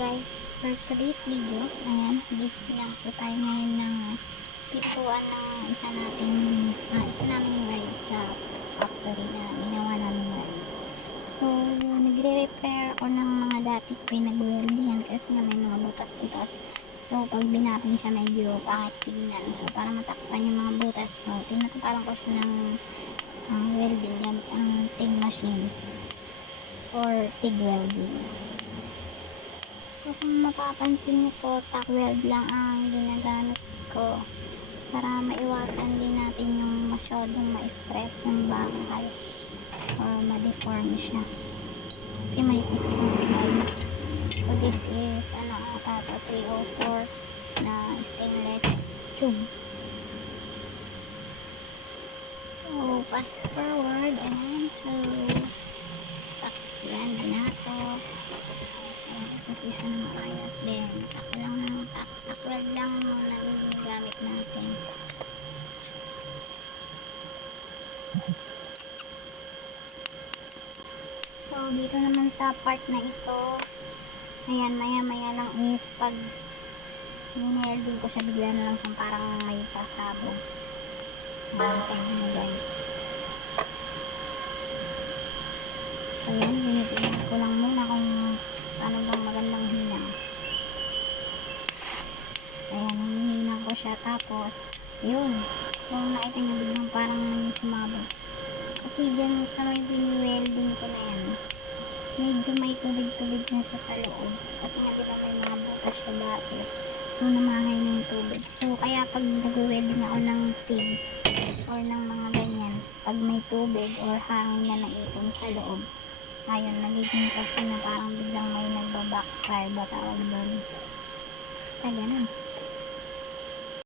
guys, for today's video, ayan, dito lang po tayo ngayon ng pituan ng isa naming ride sa factory na ginawa namin ride. So, nagre-repair ako ng mga dati pinag-weldingan kasi may mga butas-butas. So, pag binapin siya medyo pangit tignan. So, para matakpan yung mga butas, so, tinatapalan ko siya ng welding gamit ang TIG machine or TIG welding. So kung mapapansin niyo po, tack weld lang ang ginagamit ko para maiwasan din natin yung masyadong ma-stress yung bakal or ma-deform siya kasi may piston guys. So this is Tata 304 na stainless tube. So fast forward and so tack weld na to. Position ng ayos din. Tack weld lang muna yung gamit natin. So dito naman sa part na ito, ayan, maya lang is pag ninelding ko siya, bigla na lang siyang parang may sasabog. Tingnan mo guys. So yan, binitignan ko lang muna kung paano bang magandang hinang. Ayan, hinihinang ko siya. Tapos, yun. Kung nakita nyo biglang parang may sumabog. Kasi dyan sa may welding ko na yan, medyo may tubig-tubig na siya sa loob. Kasi nga diba may mga butas siya dati. So, namahay na yung tubig. So, kaya pag nag-welding ako ng TIG or ng mga ganyan, pag may tubig or hangin na naipon sa loob, ayun, nagiging kasi na parang biglang may nagbabackfire ba tawag doon. Basta ganun.